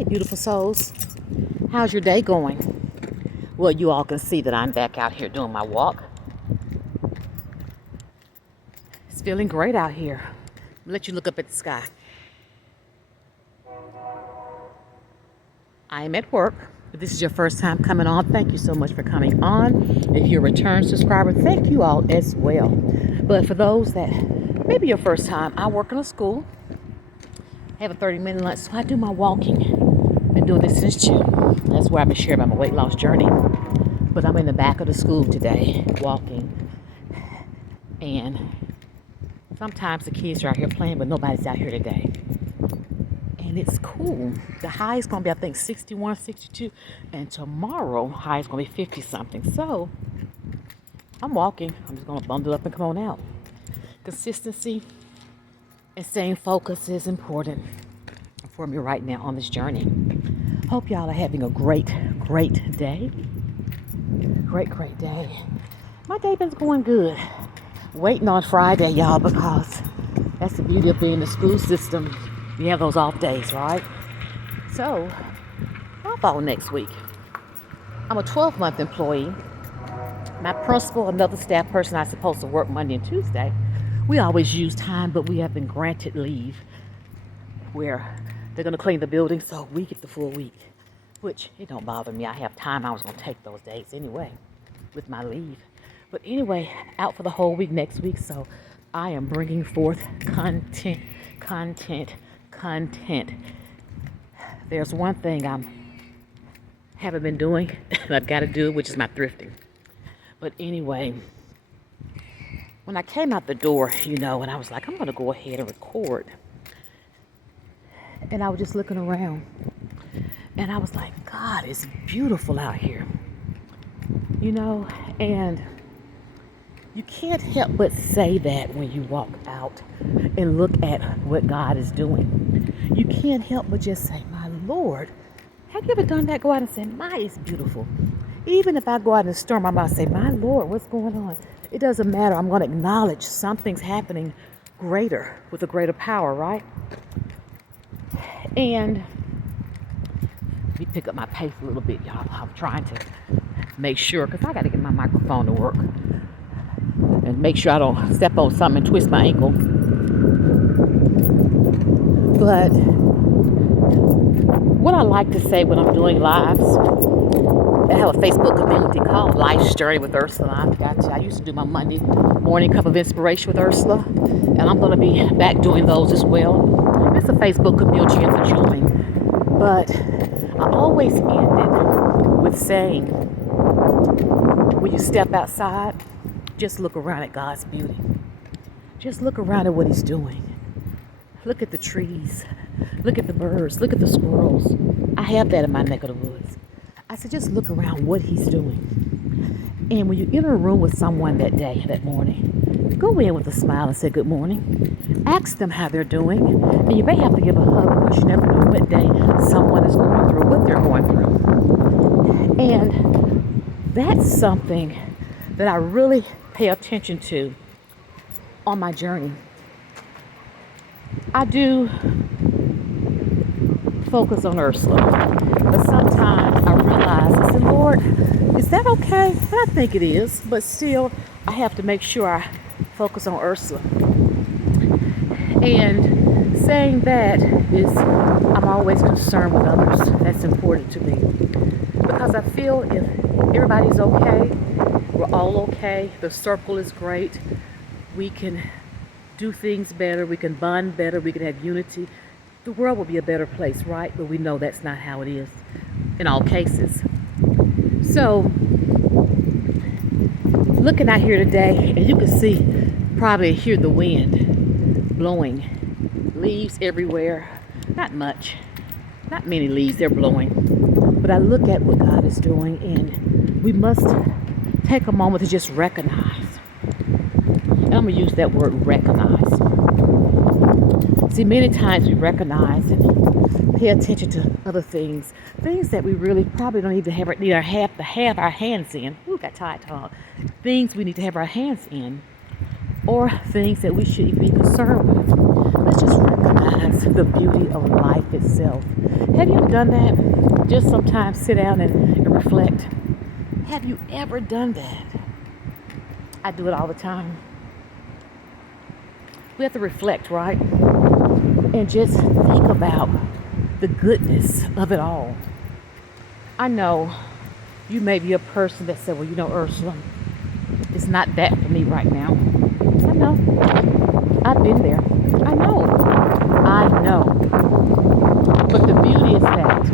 Hey, beautiful souls. How's your day going? Well, you all can see that I'm back out here doing my walk. It's feeling great out here. I'll let you look up at the sky. I am at work. If this is your first time coming on, thank you so much for coming on. If you're a return subscriber, thank you all as well. But for those that maybe your first time, I work in a school. I have a 30-minute lunch, so I do my walking. Been doing this since June. That's where I've been sharing about my weight loss journey. But I'm in the back of the school today, walking. And sometimes the kids are out here playing, but nobody's out here today. And it's cool. The high is going to be, I think, 61, 62. And tomorrow, high is going to be 50-something. So, I'm walking. I'm just going to bundle up and come on out. Consistency and staying focused is important for me right now on this journey. Hope y'all are having a great day. Great day. My day been going good. Waiting on Friday, y'all, because that's the beauty of being in the school system. You have those off days, right? So, I'll follow next week. I'm a 12-month employee. My principal, another staff person, I'm supposed to work Monday and Tuesday. We always use time, but we have been granted leave where they're going to clean the building, so we get the full week, which it don't bother me. I have time. I was going to take those days anyway with my leave. But anyway, out for the whole week next week, so I am bringing forth content. There's one thing I haven't been doing, and I've got to do, which is my thrifting. But anyway, when I came out the door, and I was like, I'm going to go ahead and record. And I was just looking around. And I was like, God, it's beautiful out here. And you can't help but say that when you walk out and look at what God is doing. You can't help but just say, my Lord, have you ever done that? Go out and say, it's beautiful. Even if I go out in a storm, I'm about to say, my Lord, what's going on? It doesn't matter. I'm going to acknowledge something's happening greater with a greater power, right? And let me pick up my pace a little bit, y'all. I'm trying to make sure, because I got to get my microphone to work. And make sure I don't step on something and twist my ankle. But what I like to say when I'm doing lives, I have a Facebook community called Life's Journey with Ursula. I used to do my Monday morning cup of inspiration with Ursula. And I'm going to be back doing those as well. It's a Facebook community for joining. But I always end it with saying, when you step outside, just look around at God's beauty. Just look around at what He's doing. Look at the trees. Look at the birds. Look at the squirrels. I have that in my neck of the woods. I said, just look around what He's doing. And when you enter a room with someone that morning, go in with a smile and say good morning. Ask them how they're doing. And you may have to give a hug because you never know what day someone is going through, what they're going through. And that's something that I really pay attention to on my journey. I do focus on Ursula, but sometimes I realize, I said, Lord, is that okay? And I think it is, but still, I have to make sure I focus on Ursula. And saying that is, I'm always concerned with others. That's important to me. Because I feel if everybody's okay, we're all okay, the circle is great, we can do things better, we can bond better, we can have unity, the world will be a better place, right? But we know that's not how it is in all cases. So, looking out here today, and you can see, probably hear the wind blowing, leaves everywhere, not much, not many leaves, they're blowing. But I look at what God is doing, and we must take a moment to just recognize. And I'm going to use that word, recognize. See, many times we recognize and pay attention to other things that we really probably don't even have to have our hands in. Ooh, got tight tongue. Things we need to have our hands in, or things that we should be concerned with. Let's just recognize realize the beauty of life itself. Have you ever done that? Just sometimes sit down and reflect. Have you ever done that? I do it all the time. We have to reflect, right? And just think about the goodness of it all. I know you may be a person that said, well, you know, Ursula, it's not that for me right now. I know. I've been there. I know. I know. But the beauty is that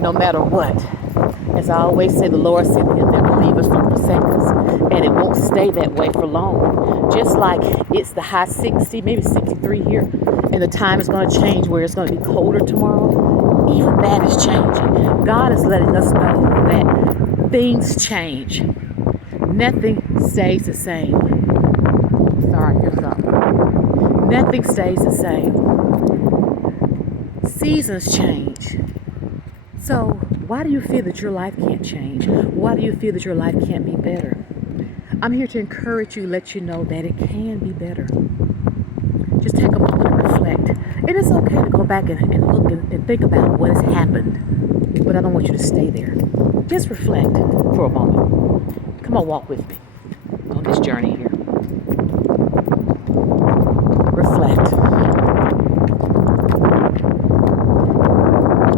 no matter what, as I always say, the Lord said he'll never leave us nor forsake us. And it won't stay that way for long. Just like it's the high 60, maybe 63 here. And the time is going to change where it's going to be colder tomorrow. Even that is changing. God is letting us know that things change. Nothing stays the same. Sorry, here's something. Nothing stays the same. Seasons change. So why do you feel that your life can't change? Why do you feel that your life can't be better? I'm here to encourage you, let you know that it can be better. Just take a moment and reflect. It is okay to go back and look and think about what has happened. But I don't want you to stay there. Just reflect for a moment. Come on, walk with me on this journey here. Reflect.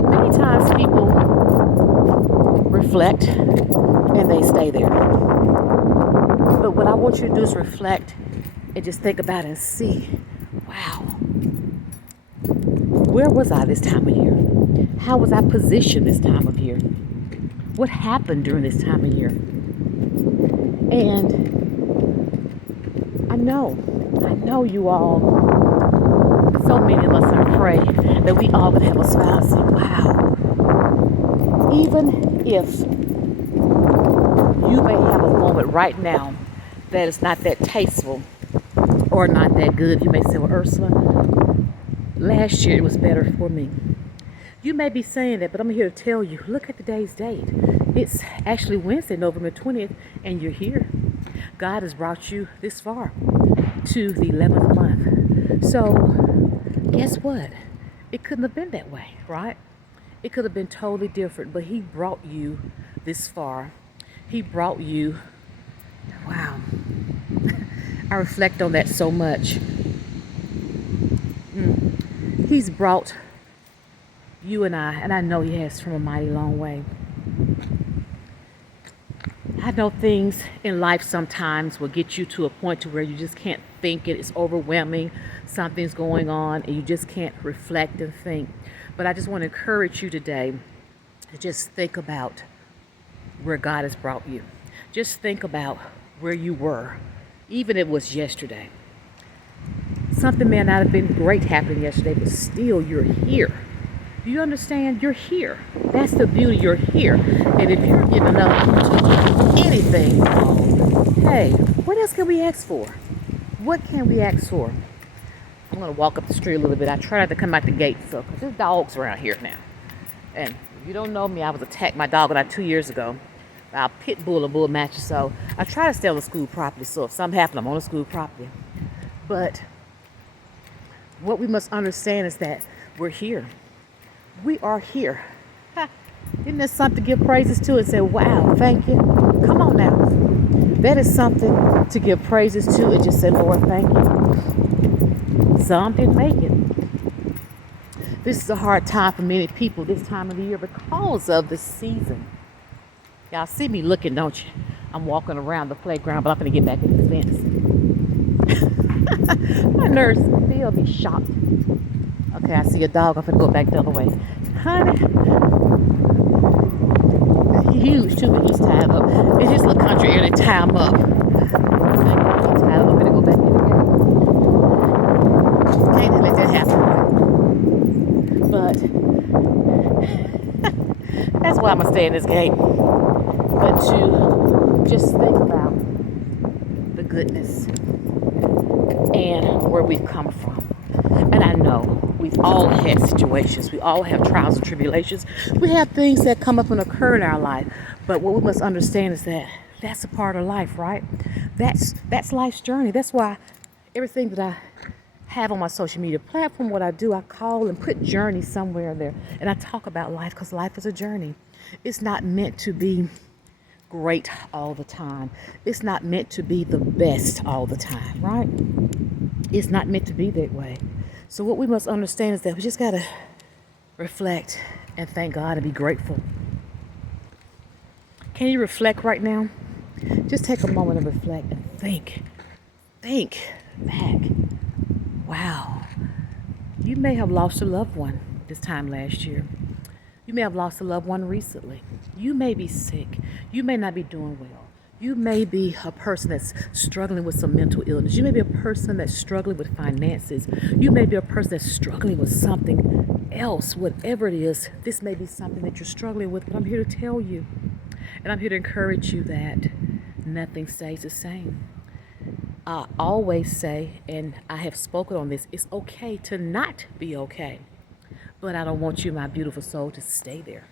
Many times people reflect and they stay there. But what I want you to do is reflect and just think about it and see, wow, where was I this time of year? How was I positioned this time of year? What happened during this time of year? And I know you all, so many of us are praying that we all would have a smile and say, wow, even if you may have a moment right now that is not that tasteful or not that good, you may say, well, Ursula, last year it was better for me. You may be saying that, but I'm here to tell you, look at today's date. It's actually Wednesday, November 20th, and you're here. God has brought you this far to the 11th month. So guess what? It couldn't have been that way, right? It could have been totally different, but he brought you this far. He brought you, wow. I reflect on that so much. He's brought you and I know he has, from a mighty long way. I know things in life sometimes will get you to a point to where you just can't think it. It's overwhelming. Something's going on and you just can't reflect and think. But I just want to encourage you today to just think about where God has brought you. Just think about where you were, even if it was yesterday. Something may not have been great happening yesterday, but still you're here. Do you understand? You're here. That's the beauty. You're here. And if you're giving up to anything, hey, what else can we ask for? What can we ask for? I'm going to walk up the street a little bit. I try not to come out the gate, so because there's dogs around here now. And if you don't know me, I was attacked by my dog about 2 years ago by a pit bull or bull match. So I try to stay on the school property. So if something happens, I'm on the school property. But what we must understand is that we're here. We are here. Ha. Isn't that something to give praises to and say, wow, thank you? Come on now. That is something to give praises to and just say, Lord, thank you. Some didn't make it. This is a hard time for many people this time of the year because of the season. Y'all see me looking, don't you? I'm walking around the playground, but I'm going to get back in the fence. My nerves, they'll be shocked. Okay, I see a dog. I'm going to go back the other way. Honey. He's huge too, but he's tied up. It's just a little country area. They tie him up. He's tied up. I'm going to go back in again. Can't let that happen. But that's why I'm going to stay in this gate. But to just think about the goodness and where we've come from. And I know we've all had situations. We all have trials and tribulations. We have things that come up and occur in our life. But what we must understand is that that's a part of life, right? That's life's journey. That's why everything that I have on my social media platform, what I do, I call and put journey somewhere there. And I talk about life because life is a journey. It's not meant to be great all the time. It's not meant to be the best all the time, right? It's not meant to be that way. So what we must understand is that we just got to reflect and thank God and be grateful. Can you reflect right now? Just take a moment and reflect and think. Think back. Wow. You may have lost a loved one this time last year. You may have lost a loved one recently. You may be sick. You may not be doing well. You may be a person that's struggling with some mental illness. You may be a person that's struggling with finances. You may be a person that's struggling with something else, whatever it is. This may be something that you're struggling with, but I'm here to tell you, and I'm here to encourage you that nothing stays the same. I always say, and I have spoken on this, it's okay to not be okay. But I don't want you, my beautiful soul, to stay there.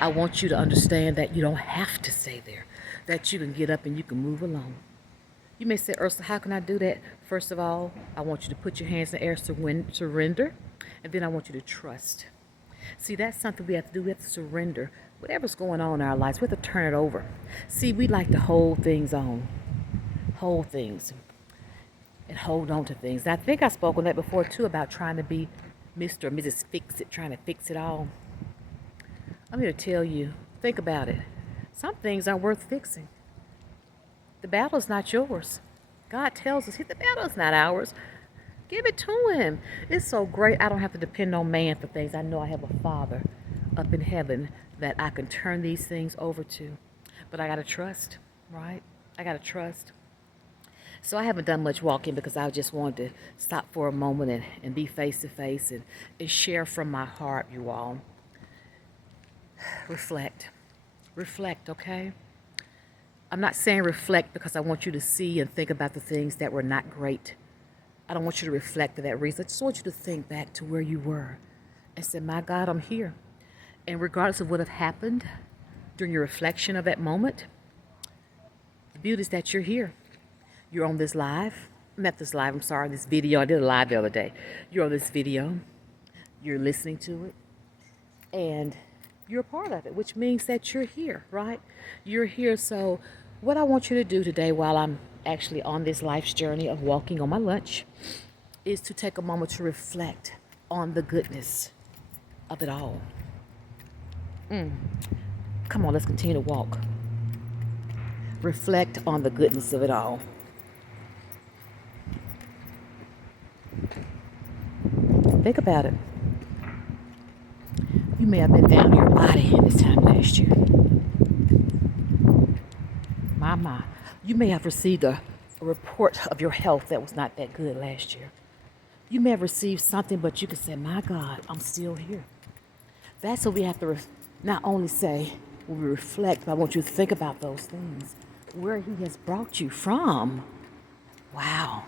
I want you to understand that you don't have to stay there, that you can get up and you can move along. You may say, Ursula, how can I do that? First of all, I want you to put your hands in the air, surrender, and then I want you to trust. See, that's something we have to do. We have to surrender. Whatever's going on in our lives, we have to turn it over. See, we like to hold things and hold on to things. I think I spoke on that before too, about trying to be Mr. or Mrs. Fix It, trying to fix it all. I'm here to tell you, think about it. Some things aren't worth fixing. The battle's not yours. God tells us, the battle's not ours. Give it to him. It's so great I don't have to depend on man for things. I know I have a Father up in heaven that I can turn these things over to. But I got to trust, right? I got to trust. So I haven't done much walking because I just wanted to stop for a moment and be face to face and share from my heart, you all. Reflect. Reflect, okay? I'm not saying reflect because I want you to see and think about the things that were not great. I don't want you to reflect for that reason. I just want you to think back to where you were and say, my God, I'm here. And regardless of what have happened during your reflection of that moment, the beauty is that you're here. You're on this video. I did a live the other day. You're on this video. You're listening to it. And you're a part of it, which means that you're here, right? You're here. So what I want you to do today while I'm actually on this life's journey of walking on my lunch is to take a moment to reflect on the goodness of it all. Come on, let's continue to walk. Reflect on the goodness of it all. Think about it. You may have been down in your body this time last year. My. You may have received a report of your health that was not that good last year. You may have received something, but you can say, my God, I'm still here. That's what we have to not only say when we reflect, but I want you to think about those things, where he has brought you from. Wow.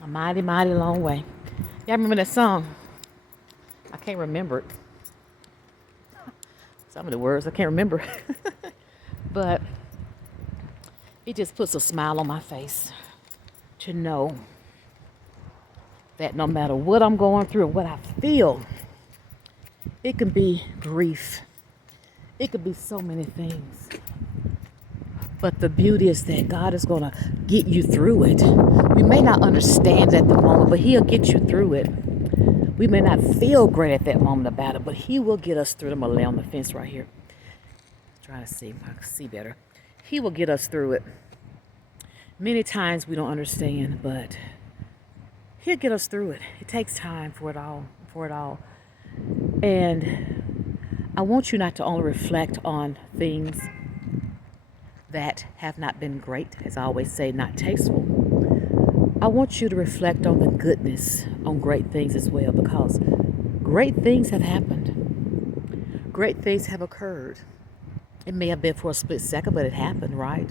A mighty, mighty long way. Y'all remember that song? I can't remember it. Some of the words I can't remember. But it just puts a smile on my face to know that no matter what I'm going through or what I feel, it can be grief. It could be so many things. But the beauty is that God is going to get you through it. We may not understand it at the moment, but he'll get you through it. We may not feel great at that moment about it, but he will get us through it. I'm going to lay on the fence right here. Trying to see. I can see better. He will get us through it. Many times we don't understand, but he'll get us through it. It takes time for it all. And I want you not to only reflect on things that have not been great, as I always say, not tasteful. I want you to reflect on the goodness, on great things as well, because great things have happened. Great things have occurred. It may have been for a split second, but it happened, right?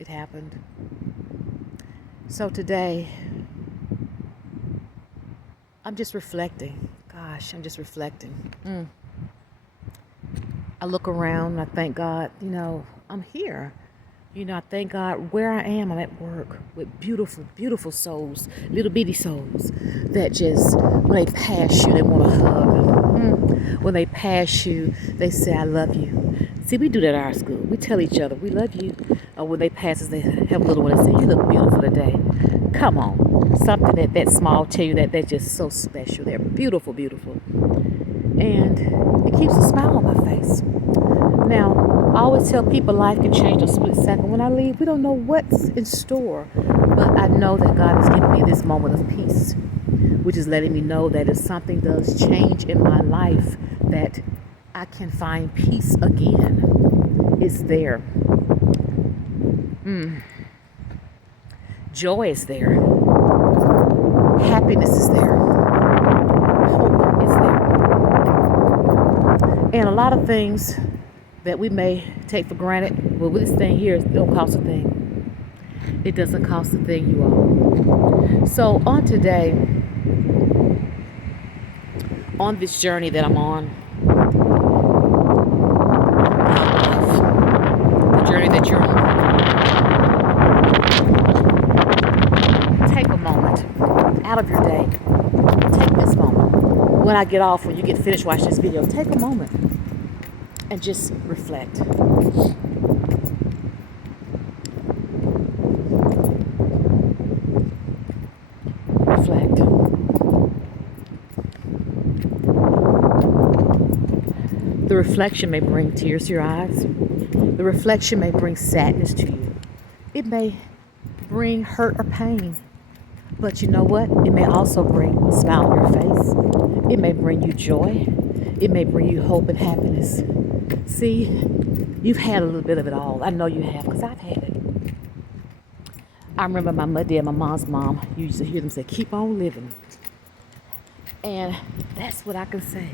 It happened. So today, I'm just reflecting. Gosh, I'm just reflecting. I look around and I thank God, I'm here. You know, I thank God where I am. I'm at work with beautiful, beautiful souls, little bitty souls that just, when they pass you, they want to hug. When they pass you, they say, I love you. See, we do that at our school. We tell each other, we love you. Or when they pass us, they have a little one and say, you look beautiful today. Come on. Something that small tell you that they're just so special. They're beautiful, beautiful. And it keeps a smile on my face. Now, I always tell people life can change in a split second. When I leave, we don't know what's in store. But I know that God has given me this moment of peace, which is letting me know that if something does change in my life, that I can find peace again. It's there. Joy is there. Happiness is there. Hope is there. And a lot of things that we may take for granted, well, this thing here don't cost a thing. It doesn't cost a thing, you all. So on today, on this journey that I'm on, the journey that you're on, take a moment out of your day. Take this moment. When I get off, when you get finished watching this video, take a moment and just reflect. Reflect. The reflection may bring tears to your eyes. The reflection may bring sadness to you. It may bring hurt or pain. But you know what? It may also bring a smile on your face. It may bring you joy. It may bring you hope and happiness. See, you've had a little bit of it all. I know you have, because I've had it. I remember my dad, my mom's mom, you used to hear them say, keep on living. And that's what I can say.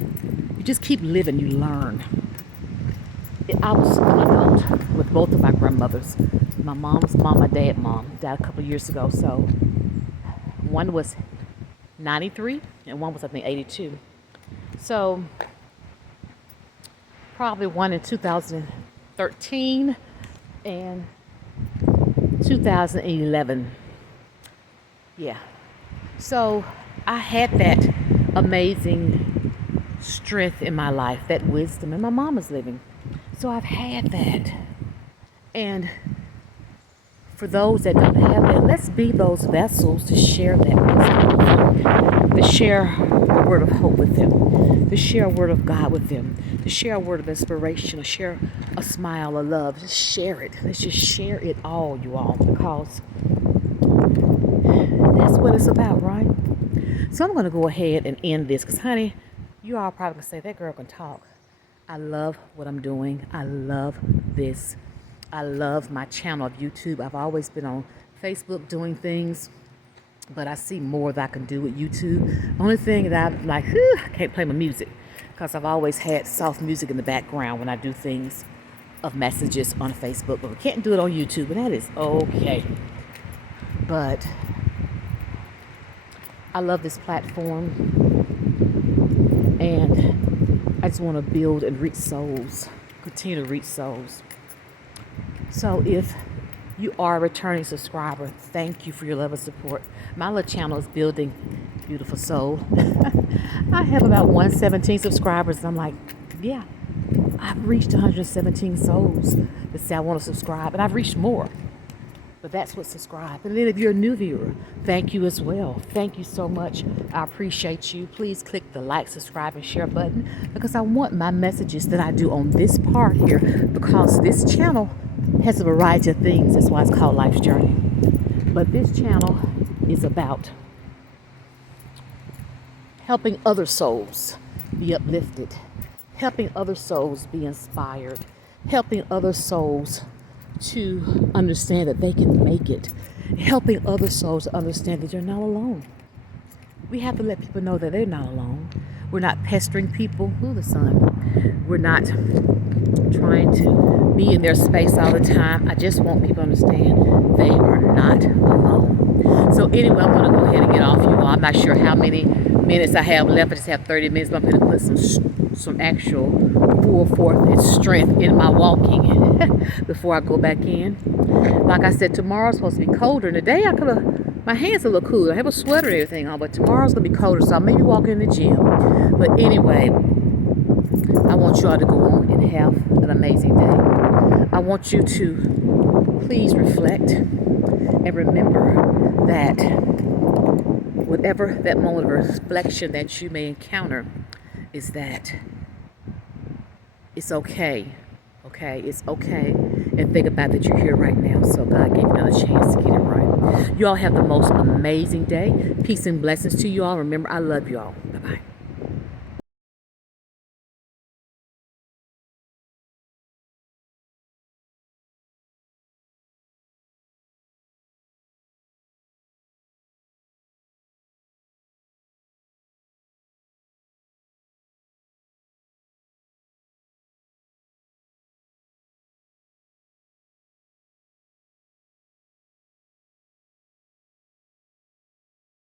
You just keep living, you learn. I was an adult with both of my grandmothers. My mom's mom, my dad's mom, died a couple of years ago. So one was 93 and one was, I think, 82. So probably one in 2013 and 2011. Yeah. So I had that amazing strength in my life, that wisdom, and my mama's living. So I've had that. And for those that don't have that, let's be those vessels to share that wisdom with them, to share a word of hope with them, to share a word of God with them, to share a word of inspiration, to share a smile, a love. Just share it. Let's just share it all, you all, because that's what it's about, right? So I'm going to go ahead and end this because, honey, you all probably going to say, that girl can talk. I love what I'm doing. I love this. I love my channel of YouTube. I've always been on Facebook doing things, but I see more that I can do with YouTube. Only thing that I'm like, I can't play my music because I've always had soft music in the background when I do things of messages on Facebook, but we can't do it on YouTube, and that is okay. But I love this platform, and I just want to build and reach souls, continue to reach souls. So if you are a returning subscriber, thank you for your love and support. My little channel is building, beautiful soul. I have about 117 subscribers, and I'm like, yeah, I've reached 117 souls that say I want to subscribe, and I've reached more. But that's what subscribe. And then if you're a new viewer, thank you as well. Thank you so much. I appreciate you. Please click the like, subscribe, and share button because I want my messages that I do on this part here, because this channel has a variety of things. That's why it's called Life's Journey. But this channel is about helping other souls be uplifted, helping other souls be inspired, helping other souls to understand that they can make it, helping other souls to understand that you're not alone. We have to let people know that they're not alone. We're not pestering people. Ooh, the sun. We're not trying to be in their space all the time. I just want people to understand they are not alone. So anyway, I'm going to go ahead and get off, you all. I'm not sure how many minutes I have left. I just have 30 minutes, but I'm going to put some actual full forth its strength in my walking before I go back in. Like I said, tomorrow's supposed to be colder. And today I could have, my hands a little cooler. I have a sweater and everything on, but tomorrow's going to be colder, so I may be walking in the gym. But anyway, I want you all to go on and have an amazing day. I want you to please reflect and remember that whatever that moment of reflection that you may encounter is that it's okay. Okay, it's okay. And think about that you're here right now. So God gave you another chance to get it right. You all have the most amazing day. Peace and blessings to you all. Remember, I love you all. Bye-bye.